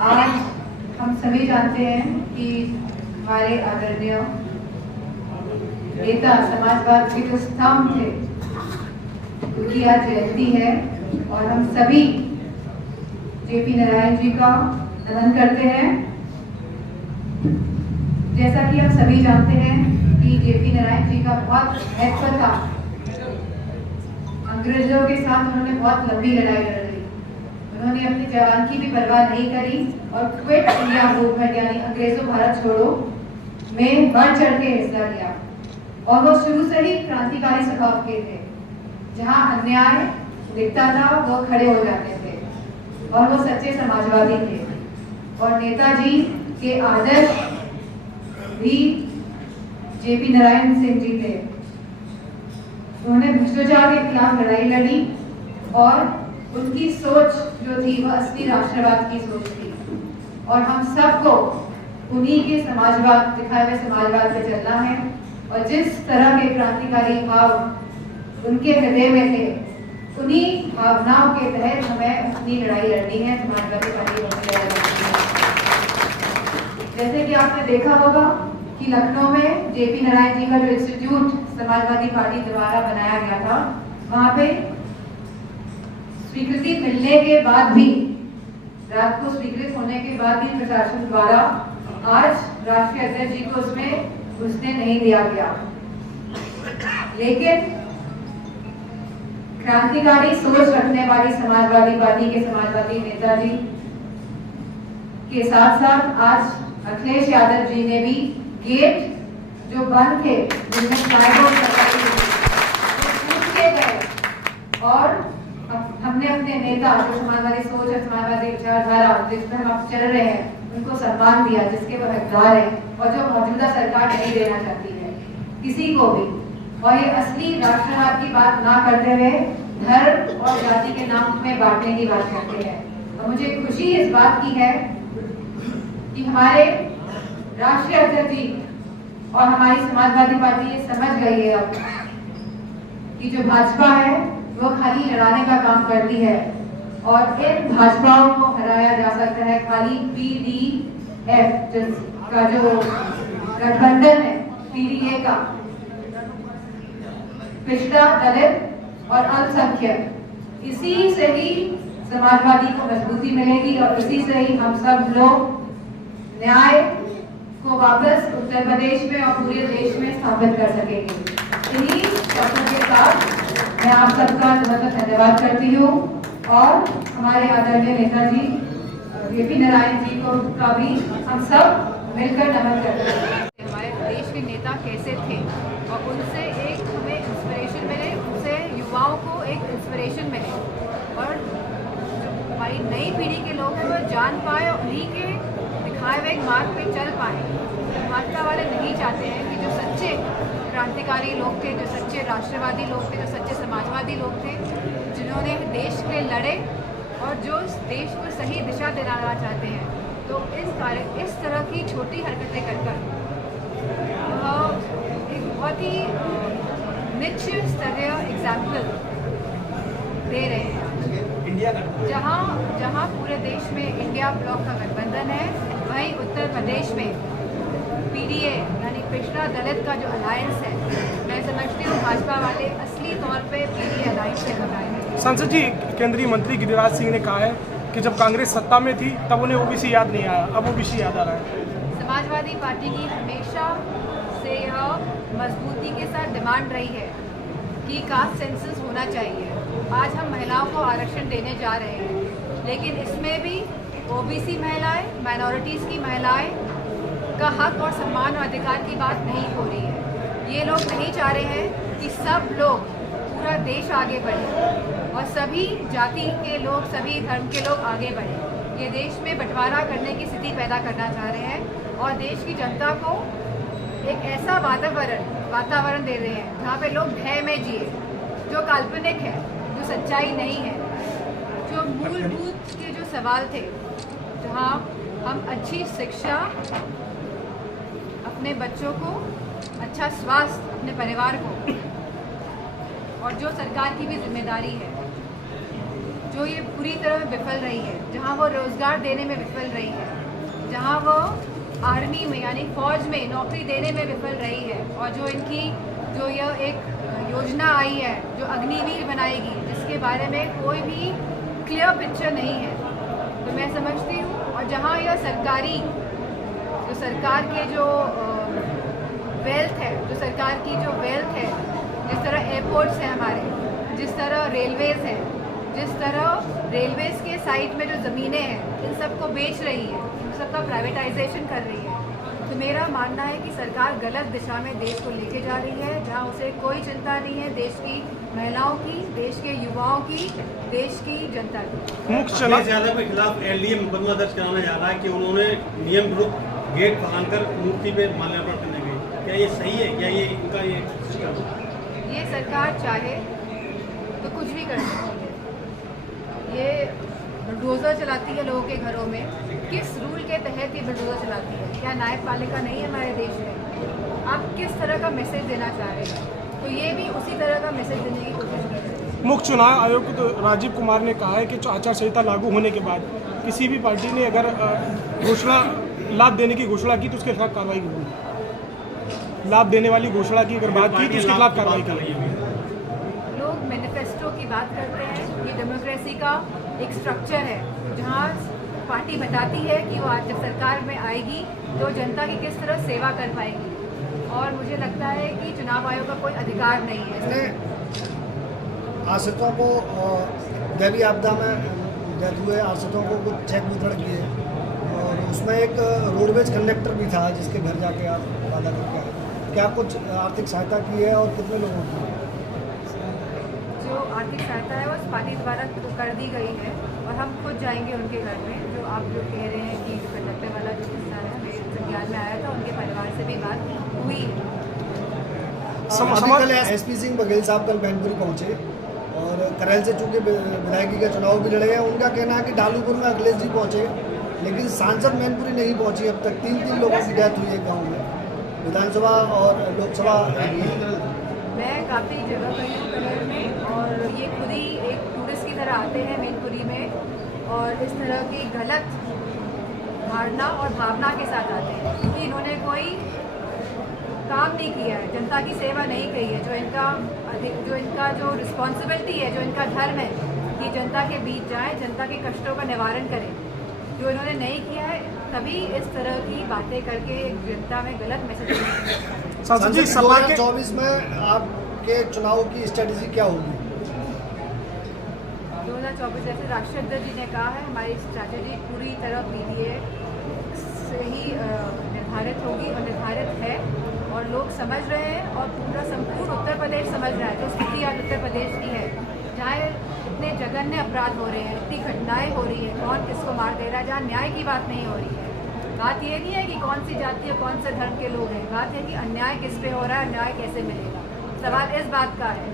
आज हम सभी जानते हैं कि हमारे आदरणीय नेता समाजवाद के जो स्तंभ थे उनकी आज जयंती है और हम सभी जेपी नारायण जी का नमन करते हैं। जैसा कि हम सभी जानते हैं कि जेपी नारायण जी का बहुत महत्व था। अंग्रेजों के साथ उन्होंने बहुत लंबी लड़ाई लड़ी। उन्होंने अपनी जान की भी परवाह नहीं करी और क्विट इंडिया मूवमेंट यानी अंग्रेजों भारत छोड़ो में बढ़ चढ़ के हिस्सा लिया। और वो शुरू से ही क्रांतिकारी स्वभाव के थे। जहां अन्याय दिखता था वो खड़े हो जाते थे और वो सच्चे समाजवादी थे। और नेताजी के आदर्श भी जेपी नारायण सिंह जी थे। उन्होंने भ्रष्टाचार के खिलाफ लड़ाई लड़ी और उनकी सोच जो थी वह असली राष्ट्रवाद की सोच थी। और हम सबको उन्हीं के समाजवाद दिखाए हुए समाजवाद पे चलना है। और जिस तरह के क्रांतिकारी भाव उनके हृदय में थे उन्हीं भावनाओं के तहत हमें अपनी लड़ाई लड़नी है। समाजवादी पार्टी जैसे कि आपने देखा होगा कि लखनऊ में जेपी नारायण जी का जो इंस्टीट्यूट समाजवादी पार्टी द्वारा बनाया गया था, वहां पे स्वीकृति मिलने के बाद भी, रात को स्वीकृत होने के बाद भी प्रशासन द्वारा आज राष्ट्रीय अध्यक्ष जी को उसमें घुसने नहीं दिया गया। लेकिन क्रांतिकारी सोच रखने वाली समाजवादी पार्टी के समाजवादी नेताजी के साथ साथ आज अखिलेश यादव जी ने भी गेट जो बंद थे जिनमें गए और हमने अपने नेता जो समाजवादी सोच है, समाजवादी विचारधारा जिसमें हम अब चल रहे हैं उनको सम्मान दिया, जिसके वो हकदार है और जो मौजूदा सरकार नहीं देना चाहती है किसी को भी। और ये असली राष्ट्रवाद की बात ना करते हुए धर्म और जाति के नाम में बांटने की बात करते हैं। और मुझे खुशी इस बात की है कि हमारे राष्ट्रीय अध्यक्ष जी और हमारी समाजवादी पार्टी ये समझ गई है अब कि जो भाजपा है वो खाली लड़ाने का काम करती है और इन भाजपाओं को हराया जा सकता है खाली पीडीएफ का जो गठबंधन है, पीडीए का, पिछड़ा, दलित और अल्पसंख्यक, इसी से ही समाजवादी को मजबूती मिलेगी और इसी से ही हम सब लोग न्याय को वापस उत्तर प्रदेश में और पूरे देश में स्थापित कर सकेंगे। इन्हीं शब्दों के साथ मैं आप सबका धन्यवाद करती हूँ और हमारे आदरणीय नेताजी जेपी नारायण जी को का भी हम सब मिलकर नमन करते हैं। हमारे देश के नेता कैसे थे और उनसे एक हमें इंस्पिरेशन मिले, उनसे युवाओं को एक इंस्पिरेशन मिले और जो हमारी नई पीढ़ी के लोग हैं वो जान पाए और उन्हीं के दिखाए हुए मार्ग पे चल पाए। भाजपा वाले नहीं चाहते हैं कि जो सच्चे क्रांतिकारी लोग थे, जो सच्चे राष्ट्रवादी लोग थे, जो सच्चे समाजवादी लोग थे, जिन्होंने देश के लिए लड़े और जो देश को सही दिशा दिलाना चाहते हैं, तो इस तरह की छोटी हरकतें कर एक बहुत ही निश्चित स्तरीय एग्जाम्पल दे रहे हैं। जहाँ पूरे देश में इंडिया ब्लॉक का गठबंधन है, वहीं उत्तर प्रदेश में पीडीए यानी पिछड़ा दलित का जो अलायंस है, मैं समझती हूँ भाजपा वाले असली तौर पे पीडीए अलायंस से बनाए हैं। सांसद जी, केंद्रीय मंत्री गिरिराज सिंह ने कहा है कि जब कांग्रेस सत्ता में थी तब उन्हें ओबीसी याद नहीं आया, अब ओबीसी याद आ रहा है। समाजवादी पार्टी की हमेशा से यह मजबूती के साथ डिमांड रही है कि कास्ट सेंसस होना चाहिए। आज हम महिलाओं को आरक्षण देने जा रहे हैं, लेकिन इसमें भी ओबीसी महिलाएं, माइनॉरिटीज़ की महिलाएं का हक और सम्मान और अधिकार की बात नहीं हो रही है। ये लोग नहीं चाह रहे हैं कि सब लोग, पूरा देश आगे बढ़े और सभी जाति के लोग, सभी धर्म के लोग आगे बढ़े। ये देश में बंटवारा करने की स्थिति पैदा करना चाह रहे हैं और देश की जनता को एक ऐसा वातावरण दे रहे हैं जहाँ पे लोग भय में जिए, जो काल्पनिक है, जो सच्चाई नहीं है। जो मूलभूत के जो सवाल थे, जहाँ हम अच्छी शिक्षा, अपने बच्चों को अच्छा स्वास्थ्य, अपने परिवार को, और जो सरकार की भी जिम्मेदारी है जो ये पूरी तरह विफल रही है, जहाँ वो रोजगार देने में विफल रही है, जहाँ वो आर्मी में यानी फौज में नौकरी देने में विफल रही है, और जो यह एक योजना आई है जो अग्निवीर बनाएगी, जिसके बारे में कोई भी क्लियर पिक्चर नहीं है, तो मैं समझती हूँ। और जहाँ यह सरकार के जो वेल्थ है, जिस तरह एयरपोर्ट्स हैं हमारे, जिस तरह रेलवेज़ हैं, जिस तरह रेलवेज़ के साइड में जो ज़मीनें हैं, इन सबको बेच रही है, इन सबका प्राइवेटाइजेशन कर रही है। तो मेरा मानना है कि सरकार गलत दिशा में देश को लेके जा रही है, जहां उसे कोई चिंता नहीं है देश की महिलाओं की, देश के युवाओं की, देश की जनता की। अखिलेश यादव के खिलाफ एलडीए मुकदमा दर्ज कराना जा रहा है कि उन्होंने नियम विरुद्ध गेट फाड़कर मूर्ति पे माल्यार्पण करने गए। क्या ये सही है? क्या ये इनका ये सरकार चाहे तो कुछ भी कर सकती है। ये बुलडोजर चलाती है लोगों के घरों में, किस रूल के तहत ये बुलडोजर चलाती है? क्या न्यायपालिका नहीं है हमारे देश में? आप किस तरह का मैसेज देना चाह रहे हैं? तो ये भी उसी तरह का मैसेज देने की कोशिश की है। मुख्य चुनाव आयुक्त तो राजीव कुमार ने कहा है कि आचार संहिता लागू होने के बाद किसी भी पार्टी ने अगर लाभ देने की घोषणा की तो उसके खिलाफ कार्रवाई होगी। लाभ देने वाली घोषणा की अगर बात की तो उसके खिलाफ कार्रवाई करेगी। लोग मैनिफेस्टो की बात करते हैं, ये डेमोक्रेसी का एक स्ट्रक्चर है जहाँ पार्टी बताती है कि वो आज जब सरकार में आएगी तो जनता की किस तरह सेवा कर पाएगी, और मुझे लगता है कि चुनाव आयोग का कोई अधिकार नहीं है। आश्रितों को दैवीय आपदा में डेथ हुए आश्रितों को कुछ चेक वितरण किए, और उसमें एक रोडवेज कंडक्टर भी था जिसके घर जाके आप वादा करके आए। क्या कुछ आर्थिक सहायता की है और कितने लोगों की? जो आर्थिक सहायता है वो पार्टी द्वारा कर दी गई है, और हम खुद जाएंगे उनके घर में। जो आप जो कह रहे हैं कि कंडक्टर वाला जो किस्सा है मेरे संज्ञान में आया था, उनके परिवार से भी बात हुई। कल एसपी सिंह बघेल साहब कल मैनपुरी पहुंचे और करेल से चूंकि विधायकी का चुनाव भी लड़े हैं। उनका कहना है कि डालूपुर में अखिलेश जी पहुंचे, लेकिन सांसद मैनपुरी नहीं पहुंची। अब तक 3 लोगों की डेथ हुई है गाँव में, विधानसभा और लोकसभा। मैं काफ़ी जगह गई हूँ करेल में, और ये खुद ही एक टूरिस्ट की तरह आते हैं मैनपुरी में, और इस तरह की गलत धारणा और भावना के साथ आते हैं, क्योंकि इन्होंने कोई काम नहीं किया है, जनता की सेवा नहीं की है। जो इनका जो रिस्पॉन्सिबिलिटी है, जो इनका धर्म है कि जनता के बीच जाए, जनता के कष्टों का निवारण करें, जो इन्होंने नहीं किया है, तभी इस तरह की बातें करके जनता में गलत मैसेज। सांसद जी 2024 में आपके चुनाव की स्ट्रेटेजी क्या होगी? 2024 जैसे राष्ट्रपति जी ने कहा है, हमारी स्ट्रैटेजी पूरी तरह पीडीए से ही निर्धारित होगी और निर्धारित है, और लोग समझ रहे हैं, और पूरा संपूर्ण उत्तर प्रदेश समझ रहा है। जो स्थिति आज उत्तर प्रदेश की है, जहाँ इतने जघन्य अपराध हो रहे हैं, इतनी घटनाएं हो रही है, कौन किसको मार दे रहा है, जहाँ न्याय की बात नहीं हो रही है। बात ये नहीं है कि कौन सी जाति और कौन से धर्म के लोग हैं, बात है कि अन्याय किस पे हो रहा है, अन्याय कैसे मिलेगा। सवाल इस बात का है।